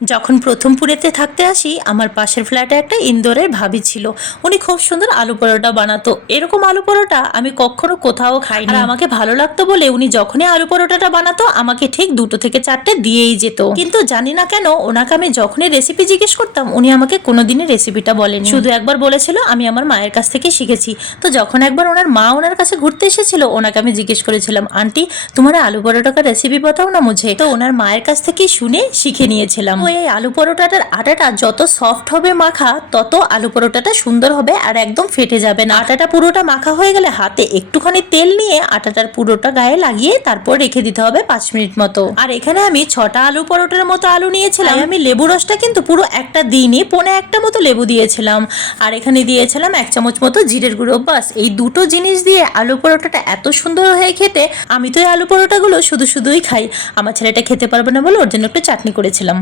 যখন প্রথম পুরীতে থাকতে আসি আমার পাশের ফ্ল্যাটে একটা ইন্দোরের ভাবি ছিল। উনি খুব সুন্দর আলু পরোটা বানাতো। এরকম আলু পরোটা আমি কখনো কোথাও খাইনি। আর আমাকে ভালো লাগতো বলে উনি যখনই আলু পরোটাটা বানাতো আমাকে ঠিক 2 থেকে 4টে দিয়েই যেত। কিন্তু জানি না কেন ওনাকে আমি যখনই রেসিপি জিজ্ঞেস করতাম উনি আমাকে কোনোদিনই রেসিপিটা বলেনি। শুধু একবার বলেছিল আমি আমার মায়ের কাছ থেকে শিখেছি। তো যখন একবার ওনার মা ওনার কাছে ঘুরতে এসেছিল ওনাকে আমি জিজ্ঞেস করেছিলাম, আন্টি তোমার আলু পরোটা কা রেসিপি बताओ না মুঝে। তো ওনার মায়ের কাছ থেকে শুনে শিখে নিয়েছিলাম। এই আলু পরোটাটার আটাটা যত সফট হবে মাখা তত আলু পরোটাটা সুন্দর হবে আর একদম ফেটে যাবে না। আটাটা পুরোটা মাখা হয়ে গেলে হাতে একটুখানি তেল নিয়ে আটাটার পুরোটা গায়ে লাগিয়ে তারপর রেখে দিতে হবে 5 মিনিট মতো। আর এখানে আমি 6টা আলু পরোটার মতো আলু নিয়েছিলাম। আমি লেবু রসটা কিন্তু পুরো একটা দিইনি, পৌনে একটা মতো লেবু দিয়েছিলাম। আর এখানে দিয়েছিলাম 1 চামচ মতো জিরের গুঁড়ো। বাস এই দুটো জিনিস দিয়ে আলু পরোটাটা এত সুন্দর হয়ে খেতে। আমি তো এই আলু পরোটাগুলো শুধুই খাই। আমার ছেলেটা খেতে পারবে না বলে ওর জন্য একটু চাটনি করেছিলাম।